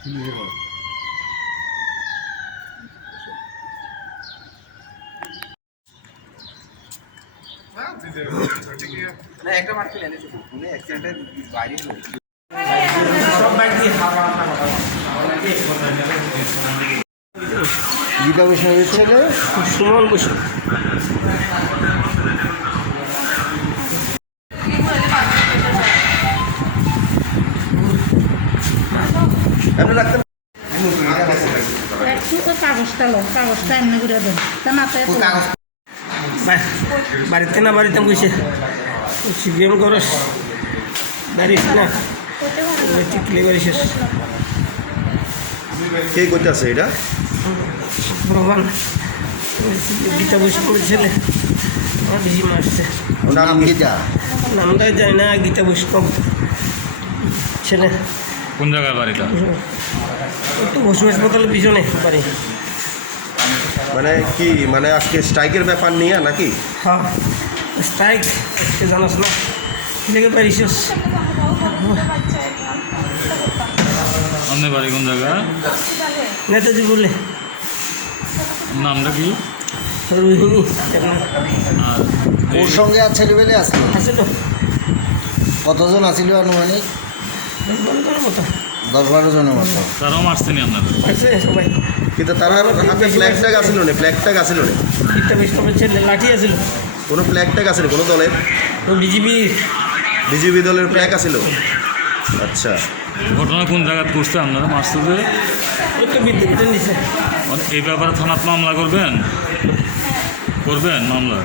একটা মাত্র এনেছো তুমি অ্যাক্সিডেন্টের বাইরে সব বাইক দিয়ে গীতা বৈষ্ণবের ছেলে সুমন বসু। একটু ওই কাগজটা লো, কাগজটা এমনি করে দেন তা মাথায় বাড়িতে না বাড়িতে বসে সিপিএম করস দাঁড়িস না টিকলে করিস কে করতেছে এটা? ভগবান গীতা বৈষ্ণবের ছেলে আমার বেশি মারছে। নাম গীতা? নামটাই জানি না, গীতা বৈষ্ণব ছেলে। কোন জায়গায় বাড়িটা? একটু বসু হাসপাতালের পিছনে বাড়ি। মানে কি মানে আজকে স্ট্রাইকের ব্যাপার নিয়ে নাকি? হ্যাঁ স্ট্রাইক আজকে জানাস না লেগে পারিস। আপনার বাড়ি কোন জায়গা? নেতাজি বলে নামটা কি? রোহিণী। আর ওর সঙ্গে আর ছেলেবেলে আসলো? আছে তো কতজন আসিল আনুমানিক? 10-12 মতো। 10-12 জনের মতো। তারাও মারছেনি আপনাদের? আছে সবাই। কিন্তু তারা হাতে ফ্ল্যাগ ট্যাগ আসিল না? ফ্ল্যাগ ট্যাগ আসিল না? গীতা বৈষ্ণবের ছেলে লাঠি আছিল। কোনো ফ্ল্যাগ ট্যাগ আসিল কোনো দলের? বিজেপি দলের ফ্ল্যাগ আসিল? আচ্ছা, ঘটনা কোন জায়গায় করছে আপনারা মারছে যে? একটু বিদ্যুৎ নিছে। এই ব্যাপারে থানাত মামলা করবেন মামলা?